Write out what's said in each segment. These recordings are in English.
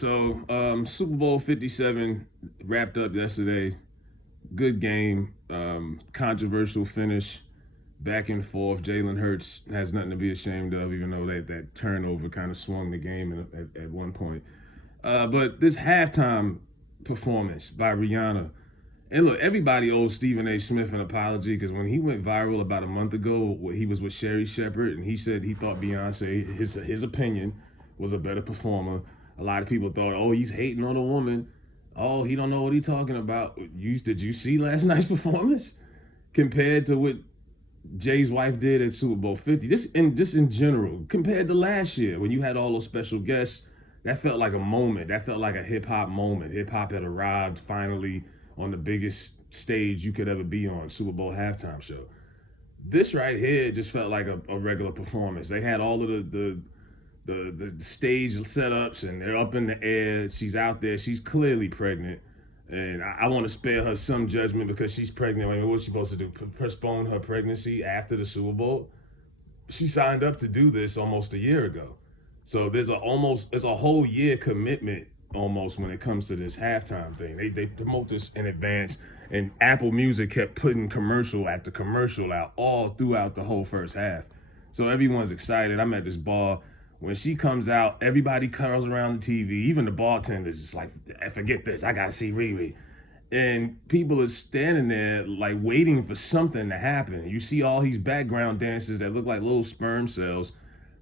Super Bowl 57 wrapped up yesterday. Good game, controversial finish, back and forth. Jalen Hurts has nothing to be ashamed of, even though that turnover kind of swung the game at one point. But this halftime performance by Rihanna, and look, everybody owes Stephen A. Smith an apology because when he went viral about a month ago, he was with Sherry Shepherd, and he said he thought Beyonce, his opinion, was a better performer. A lot of people thought, oh, he's hating on a woman. Oh, he don't know what he's talking about. Did you see last night's performance compared to what Jay's wife did at Super Bowl 50? Just in general, compared to last year when you had all those special guests, that felt like a moment. That felt like a hip hop moment. Hip hop had arrived finally on the biggest stage you could ever be on, Super Bowl halftime show. This right here just felt like a regular performance. They had all of the stage setups and they're up in the air. She's out there. She's clearly pregnant. And I want to spare her some judgment because she's pregnant. I mean, what's she supposed to do? Postpone her pregnancy after the Super Bowl? She signed up to do this almost a year ago. So there's a whole year commitment almost when it comes to this halftime thing. They promote this in advance, and Apple Music kept putting commercial after commercial out all throughout the whole first half. So everyone's excited. I'm at this bar. When she comes out, everybody curls around the TV. Even the bartenders is like, forget this. I got to see Riri. And people are standing there like waiting for something to happen. You see all these background dancers that look like little sperm cells.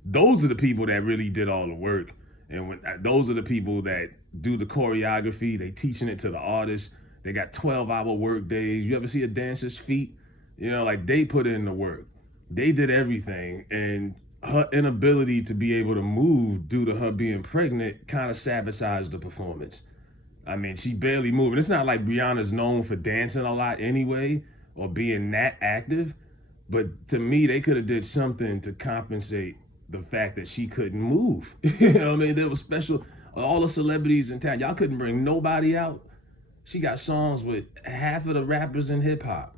Those are the people that really did all the work. And those are the people that do the choreography. They teaching it to the artists. They got 12-hour work days. You ever see a dancer's feet? You know, like they put in the work. They did everything. And her inability to be able to move due to her being pregnant kind of sabotaged the performance. I mean, she barely moved. And it's not like Rihanna's known for dancing a lot anyway or being that active. But to me, they could have did something to compensate the fact that she couldn't move. You know what I mean? There was special, all the celebrities in town. Y'all couldn't bring nobody out. She got songs with half of the rappers in hip hop.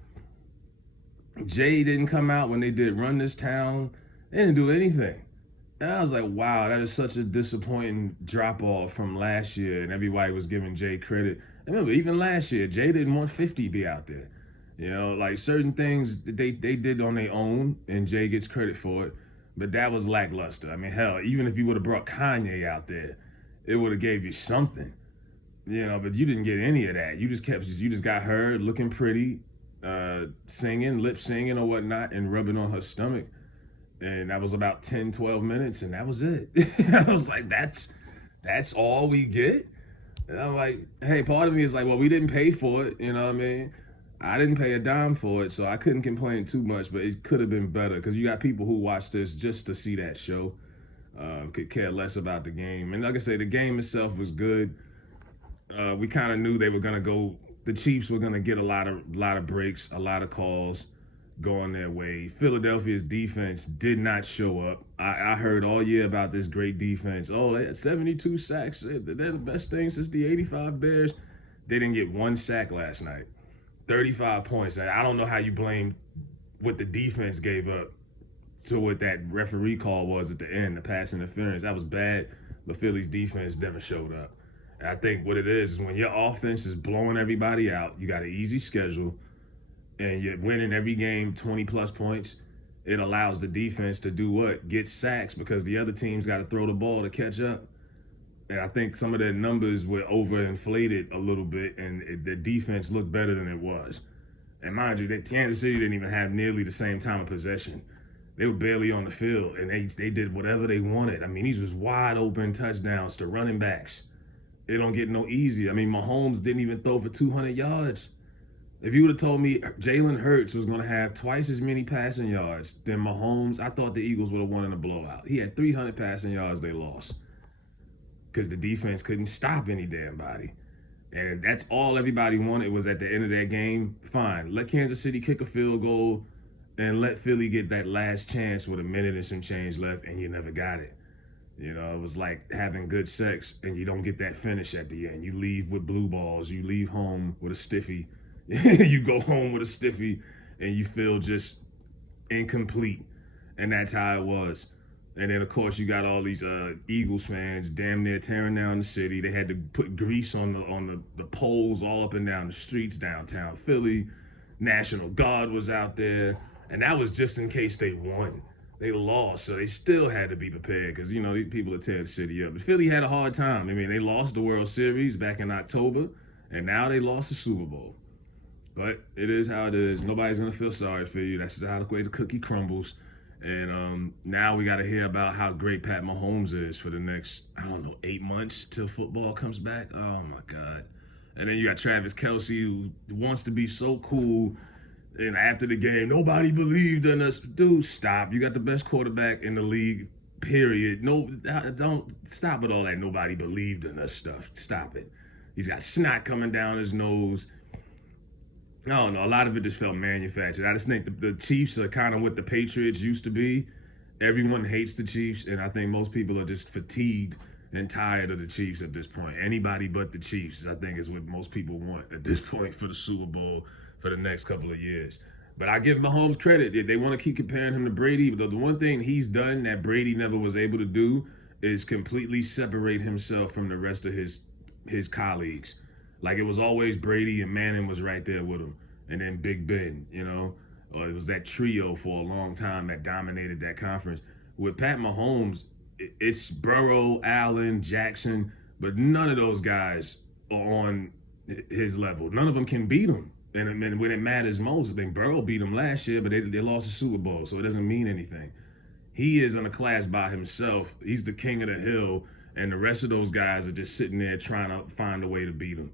Jay didn't come out when they did Run This Town. They didn't do anything. And I was like, wow, that is such a disappointing drop off from last year. And everybody was giving Jay credit. I remember even last year, Jay didn't want 50 to be out there. You know, like certain things they did on their own and Jay gets credit for it. But that was lackluster. I mean, hell, even if you would have brought Kanye out there, it would have gave you something. You know, but you didn't get any of that. You just got her looking pretty, singing, lip singing or whatnot, and rubbing on her stomach. And that was about 10, 12 minutes, and that was it. I was like, that's all we get? And I'm like, hey, part of me is like, well, we didn't pay for it, you know what I mean? I didn't pay a dime for it, so I couldn't complain too much, but it could have been better because you got people who watch this just to see that show, could care less about the game. And like I say, the game itself was good. We kind of knew they were going to go, the Chiefs were going to get a lot of breaks, a lot of calls going their way. Philadelphia's defense did not show up. I heard all year about this great defense. Oh, they had 72 sacks. They're the best thing since the 85 Bears. They didn't get one sack last night. 35 points. And I don't know how you blame what the defense gave up to what that referee call was at the end, the pass interference. That was bad. The Phillies defense never showed up. And I think what it is when your offense is blowing everybody out, you got an easy schedule, and you're winning every game 20-plus points, it allows the defense to do what? Get sacks because the other team's got to throw the ball to catch up. And I think some of their numbers were overinflated a little bit, and the defense looked better than it was. And mind you, Kansas City didn't even have nearly the same time of possession. They were barely on the field, and they did whatever they wanted. I mean, these was wide open touchdowns to running backs. It don't get no easier. I mean, Mahomes didn't even throw for 200 yards. If you would have told me Jalen Hurts was going to have twice as many passing yards than Mahomes, I thought the Eagles would have won in a blowout. He had 300 passing yards, they lost. Because the defense couldn't stop any damn body. And that's all everybody wanted was at the end of that game, fine. Let Kansas City kick a field goal and let Philly get that last chance with a minute and some change left, and you never got it. You know, it was like having good sex and you don't get that finish at the end. You leave with blue balls. You leave home with a stiffy. You go home with a stiffy and you feel just incomplete. And that's how it was. And then of course you got all these Eagles fans damn near tearing down the city. They had to put grease on the poles all up and down the streets downtown Philly. National Guard was out there, and that was just in case they won. They lost, so they still had to be prepared because you know people would tear the city up. But Philly had a hard time. I mean, they lost the World Series back in October, and now they lost the Super Bowl. But it is how it is. Nobody's gonna feel sorry for you. That's how the way the cookie crumbles. And now we got to hear about how great Pat Mahomes is for the next, I don't know, 8 months till football comes back. Oh my God. And then you got Travis Kelce, who wants to be so cool. And after the game, nobody believed in us. Dude, stop. You got the best quarterback in the league, period. No, don't stop with all that nobody believed in us stuff. Stop it. He's got snot coming down his nose. I don't know. A lot of it just felt manufactured. I just think the Chiefs are kind of what the Patriots used to be. Everyone hates the Chiefs, and I think most people are just fatigued and tired of the Chiefs at this point. Anybody but the Chiefs, I think, is what most people want at this point for the Super Bowl for the next couple of years. But I give Mahomes credit. They want to keep comparing him to Brady, but the one thing he's done that Brady never was able to do is completely separate himself from the rest of his colleagues. Like it was always Brady and Manning was right there with him. And then Big Ben, you know, or it was that trio for a long time that dominated that conference. With Pat Mahomes, it's Burrow, Allen, Jackson, but none of those guys are on his level. None of them can beat him. And when it matters most, I think Burrow beat him last year, but they lost the Super Bowl, so it doesn't mean anything. He is in a class by himself. He's the king of the hill, and the rest of those guys are just sitting there trying to find a way to beat him.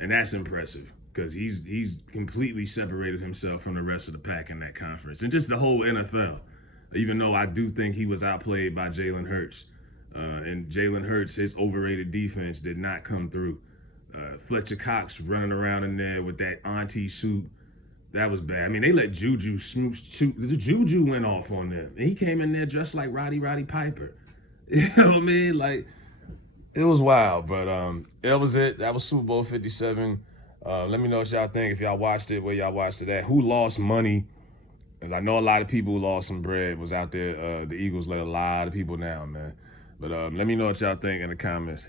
And that's impressive because he's completely separated himself from the rest of the pack in that conference and just the whole NFL. Even though I do think he was outplayed by Jalen Hurts. And Jalen Hurts, his overrated defense did not come through. Fletcher Cox running around in there with that auntie suit. That was bad. I mean, they let Juju shoot. The Juju went off on them. And he came in there dressed like Roddy Piper. You know what I mean? Like, it was wild, but that was it. That was Super Bowl 57. Let me know what y'all think. If y'all watched it, where y'all watched it at. Who lost money? Because I know a lot of people who lost some bread was out there. The Eagles let a lot of people down, man. But let me know what y'all think in the comments.